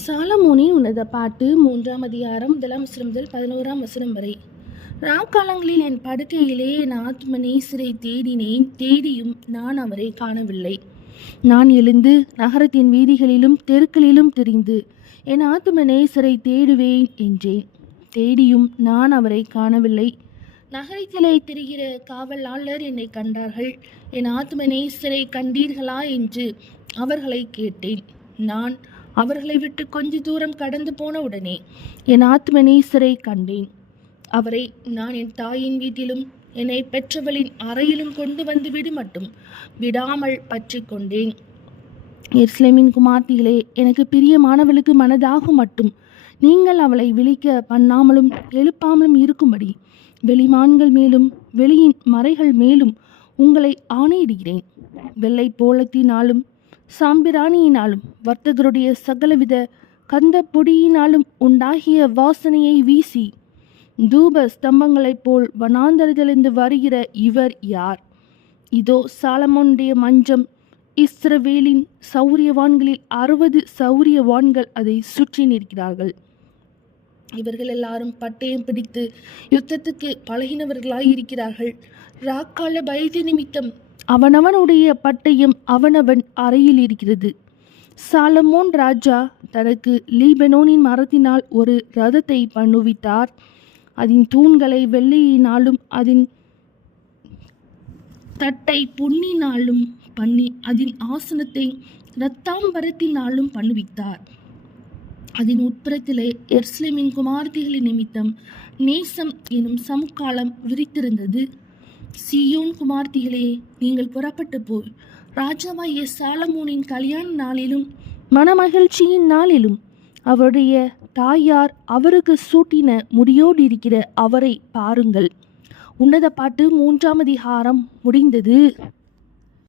சாலமோனின் உன்னத பாட்டு 3ஆம் அதிகாரம் 1 முதல் 11 வசனம் வரை. ராக்காலங்களில் என் படுக்கையிலே என் ஆத்ம நேசரை தேடினேன், தேடியும் நான் அவரை காணவில்லை. நான் எழுந்து நகரத்தின் வீதிகளிலும் தெருக்களிலும் திரிந்து என் ஆத்ம நேசரை தேடுவேன் என்றேன். தேடியும் நான் அவரை காணவில்லை. நகரத்திலே திரிகிற காவலாளர் என்னை கண்டார்கள். என் ஆத்ம நேசரை கண்டீர்களா என்று அவர்களை கேட்டேன். நான் அவர்களை விட்டு கொஞ்ச தூரம் கடந்து போன உடனே என் ஆத்ம நேசரை கண்டேன். அவரை நான் என் தாயின் வீட்டிலும் என்னை பெற்றவளின் அறையிலும் கொண்டு வந்து விடுமட்டும் விடாமல் பற்றி கொண்டேன். எருசலேமின் குமார்த்திகளே, எனக்கு பிரியமானவளுக்கு மனதாகும் மட்டும் நீங்கள் அவளை விழிக்க பண்ணாமலும் எழுப்பாமலும் இருக்கும்படி வெளிமான்கள் மேலும் வெளியின் மறைகள் மேலும் உங்களை ஆணையிடுகிறேன். வெள்ளை போலத்தினாலும் சாம்பிராணியினாலும் வர்த்தகருடைய சகலவித கந்த பொடியினாலும் உண்டாகிய வாசனையை வீசி தூப ஸ்தம்பங்களைப் போல் வனாந்தரத்திலிருந்து வருகிற இவர் யார்? இதோ சாலமோனுடைய மஞ்சம், இஸ்ரவேலின் சௌரியவான்களில் 60 சௌரியவான்கள் அதை சுற்றி நிற்கிறார்கள். இவர்கள் எல்லாரும் பட்டயம் பிடித்து யுத்தத்துக்கு பழகினவர்களாய் இருக்கிறார்கள். ராக்கால பயத்து நிமித்தம் அவனவனுடைய பட்டயம் அவனவன் அறையில் இருக்கிறது. சாலமோன் ராஜா தனக்கு லீபனோனின் மரத்தினால் ஒரு ரதத்தை பண்ணுவித்தார். அதன் தூண்களை வெள்ளியினாலும் அதன் தட்டை பொன்னினாலும் பண்ணி அதன் ஆசனத்தை இரத்தாம்பரத்தினாலும் பண்ணுவித்தார். அதன் உட்புறத்திலே எருசலேமின் குமார்த்திகளின் நிமித்தம் நேசம் எனும் சமுக்காலம் விரித்திருந்தது. சீயோன் குமார்த்திகளே, நீங்கள் புறப்பட்டு போய் ராஜாவாகிய சாலமோனின் கல்யாண நாளிலும் மனமகிழ்ச்சியின் நாளிலும் அவருடைய தாயார் அவருக்கு சூட்டின முடியோடு இருக்கிற அவரை பாருங்கள். உன்னத பாட்டு 3ஆம் அதிகாரம் முடிந்தது.